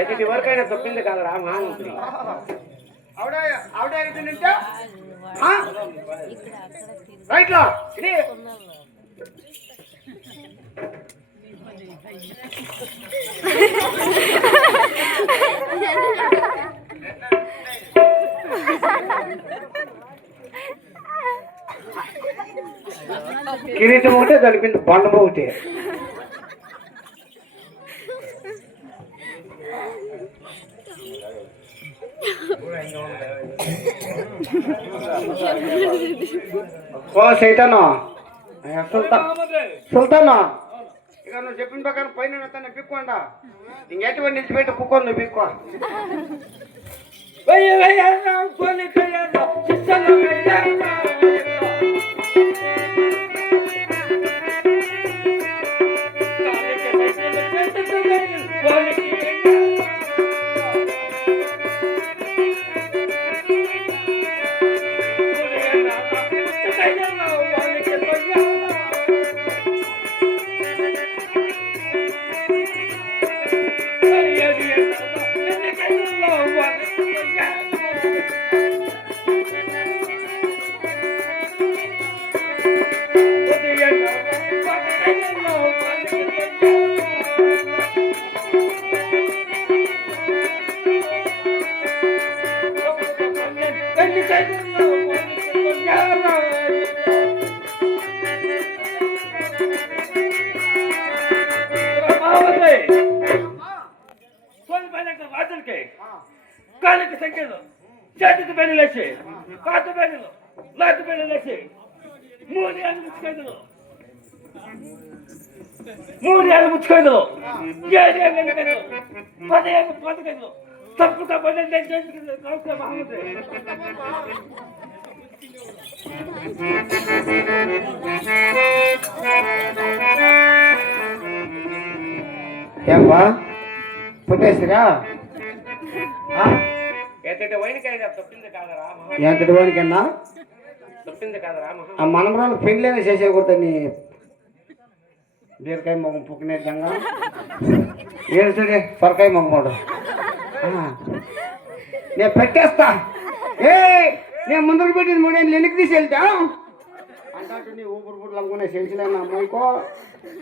ఎదుటి వరకైనా తప్పింది కాదరా మహామంత్రి. ఆవిడ ఇది నింటే రైట్లో ఇది కిరీటం ఒకటే దాని కింద బండం ఒకటి. ఓ సైతాను సుల్తాను ఇక నువ్వు చెప్పిన ప్రకారం పైన తన పిక్కోండా ఇంకెటువంటి నిలిచిపెట్టి కుక్కో నువ్వు పిక్కో. కాలికి సంఖ్యలు చేతికి బెల్లులేసి పాత బెల్లులు లాతి బెల్లులేసి మూడు ఏళ్ళు ముచ్చుకైదులు 3 ఏళ్ళు ముచ్చుకైదులు 7 ఏళ్ళు ఎన్నికైదులు 10 ఏళ్ళు పదకైదులు తప్పుగా పన్నెండు మహమ్మద్ ఏమ్మా పుట్టేసిరా ఎంతటి వైనికైనా తప్పింది కాదరా ఎంతటి వానికన్నా తప్పింది కాదరా ఆ మనమరాలు పెళ్ళైనా చేసేకూడదని బీరకాయ మొగం పుక్కినే జంగా ఏడుచుడే సొరకాయ మొగమోడు నేను పెట్టేస్తా. నేను ముందుకు పెట్టింది 3 ఏళ్ళు వెనక్కి తీసి వెళ్తా అంటే నీ ఊపిరి బుడ్లు అనుకునే సెల్సిలేని అమ్మాయికో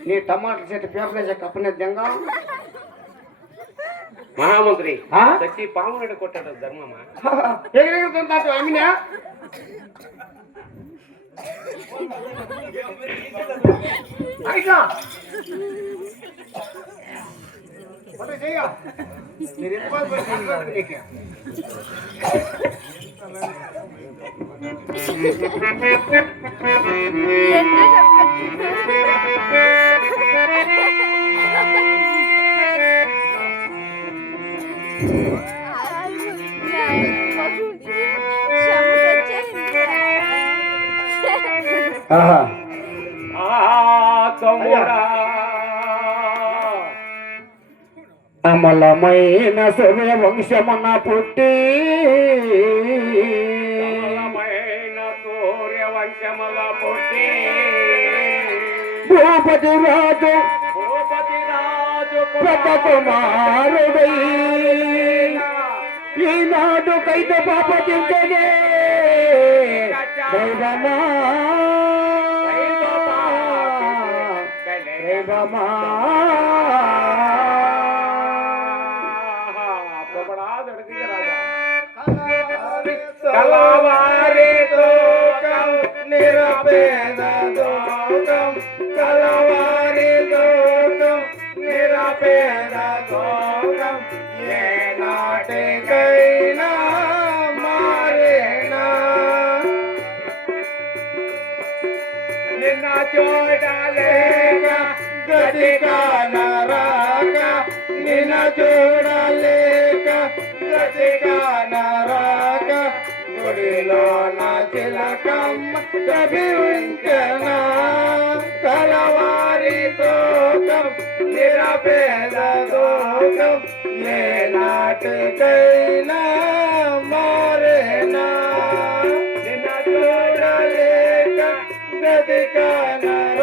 నీ టమాటా చెట్టు పేపర్ వేసే కప్పనే జంగా మహామంత్రి వచ్చి పామునడు కొట్టాడు ధర్మమా ఎగిరెగుతుంటాడు అమ్మినా అమలమైన సూర్య వంశమున పుట్టి భూపతి రాజు పెద్ద కుమారుడై ఈనాడు కైత పాపతించనే దైవమా దైవమా కలవారి దోకం నిరపేద దోకం కలవారి దోకం నిరపేద దోకం ఏ నాటికైనా మారేనా నిన్న చూడలేక గతిగా నరాక నిన్న చూడలేక గతిగా నరాక గుడిలో నా చిలకమ్మ కవించన కలవారి దోకం నిరపేద దోకం ఏ నాటికైనా మారేనా నిన్న చూడలేక గతిగా నరాక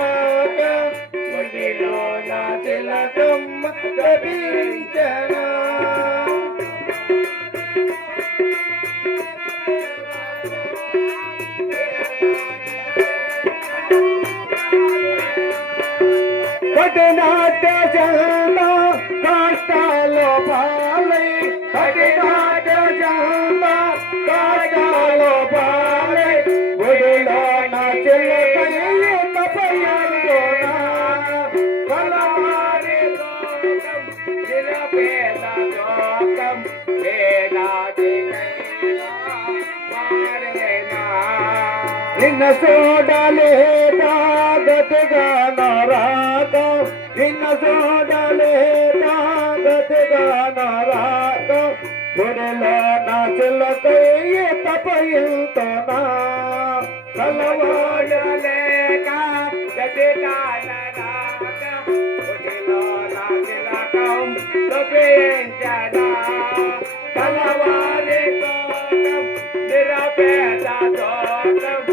తపించనా కఠినాట్య చంద కష్టాలు పాలై కఠినాట్య చంద కష్టాలు పాలై గుడిలో నా చెల్లె తపయంతోనా కలవారి లోకం నిరపేద లోకం వేదాది నిన్న చూడలేదా గతిగా నరాక నిన్న చూడలేదా గతిగా నరాక గుడిలో నా చిల్లకయ్య తపయంతోనా కలవాడలేక గతిగా నరాక గుడిలో నా చిల్లకం తపయించనా కలవారి లోకం నిరపేద లోకం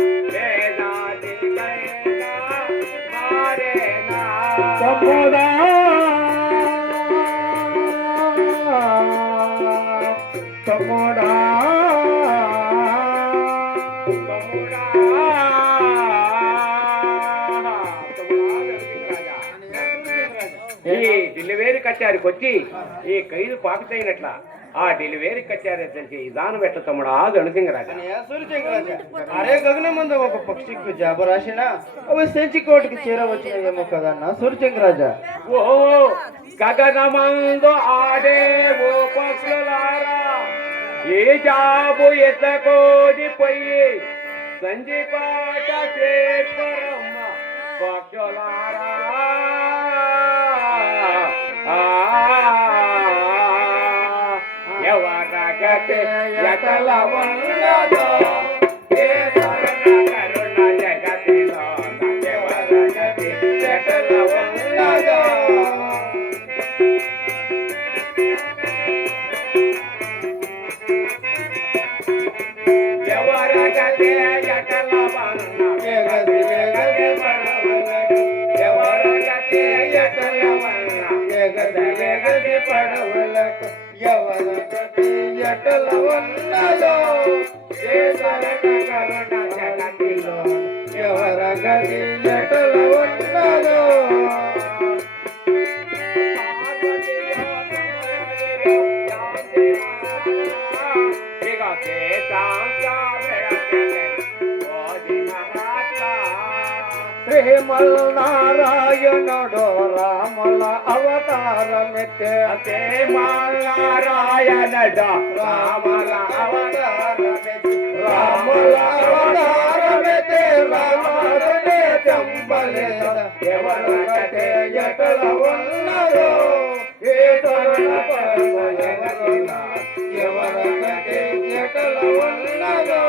తమ్ముడా తమ్ముడా ఈ డెలివరీ కచ్చారికి వచ్చి ఈ ఖైదు పాకుతైనట్ల ఆ డెలివరీ కచ్చారి తెలిసి ఇదాను పెట్ట తమ్ముడా గణసింగరాజా అరే గగనమందు ఒక పక్షికి జాబ రాసిన అవి సెంచికోటికి చేరవచ్చునేమో కదన్నా సూర్యచంద్రరాజా ఓ గగనమందు ఆడే ఓ పక్షులారా ఏ జాబు ఎత్తకోది పోయి సంజీపాట చేపరమ్మ పక్షులారా ఎవరగతే ఎటల ఉన్నదో ఏ కరుణ జగతిలో ఎవరగతే ఎటల ఉన్నదో ఎవరగతే ఎటల వన్న జగతి ఎవరగతే ఎటల వన్న జగతి పడవలకు ఎవరగతే ఎటల ఉన్నదో ఏ కరుణ జగతిలో ఎవరగతే ఎటల ఉన్నదో శ్రీమల్ నారాయణుడు రాముల అవతారమితే శ్రీమల్ నారాయణుడు రాముల అవతారమితే రాముల అవతారమితే రాముడే చంపలేద ఎవరగతే ఎటల ఉన్నదో ఏ తరుణ ఎవరగతే ఎటల ఉన్నదో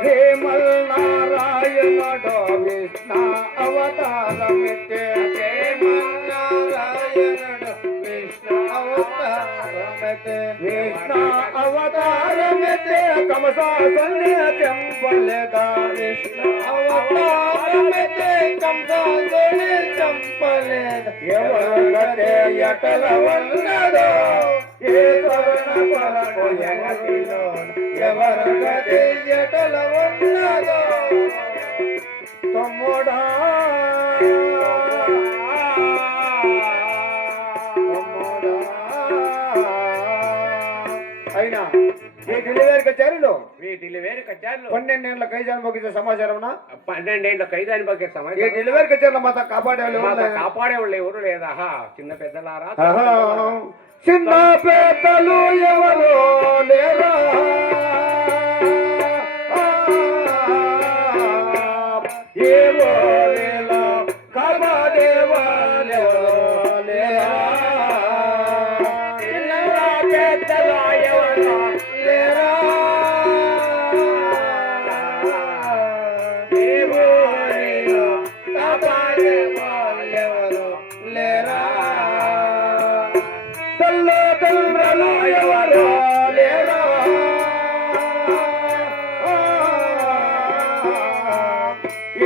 శ్రీమల్ నారాయణుడు విష్ణు అవతారమితే శ్రీమల్ నారాయణుడు విష్ణు అవతారమితే విష్ణు అవతారమితే కంసాసుని చంపలేదా విష్ణు అవతారమితే కంసాసుని చంపలేదా ఎవరగతే ఎటల ఉన్నదో ఏ తరుణ కొరకు జగతిలో ఎవరగతే ఎటల ఉన్నదో తమ్ముడా తమ్ముడా అయినా ఈ డెలివరీ కచేరీలో ఈ డెలివరీ కచ్చారిలో 12 ఏళ్ల ఖైదు అనుభవించే సమాచారం 12 ఏళ్ళ ఖైదు అనుభవించే ఈ సమాజం డెలివరీ కచేరీలో మాత కాపాడేవాళ్ళు కాపాడేవాళ్ళు ఎవరు లేదా చిన్న పెద్దలారా చిన్న పెద్దలు ఎవరు లేరా ఏవో లేలా కాపాడేవాళ్ళు లేరా చిన్న పెద్దలు ఎవరు లేరా ఏవో లేలా కాపాడేవాళ్ళు ఎవరు లేరా తల్లిదండ్రులు ఎవరు లేరా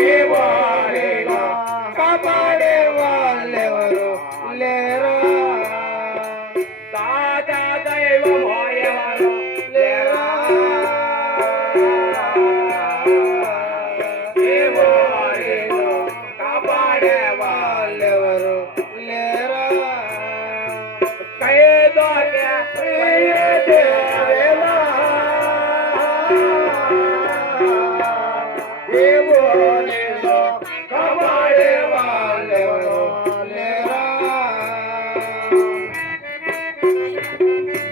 ఏ వారిలో కాపాడే వాళ్ళెవరు లేరా దేవ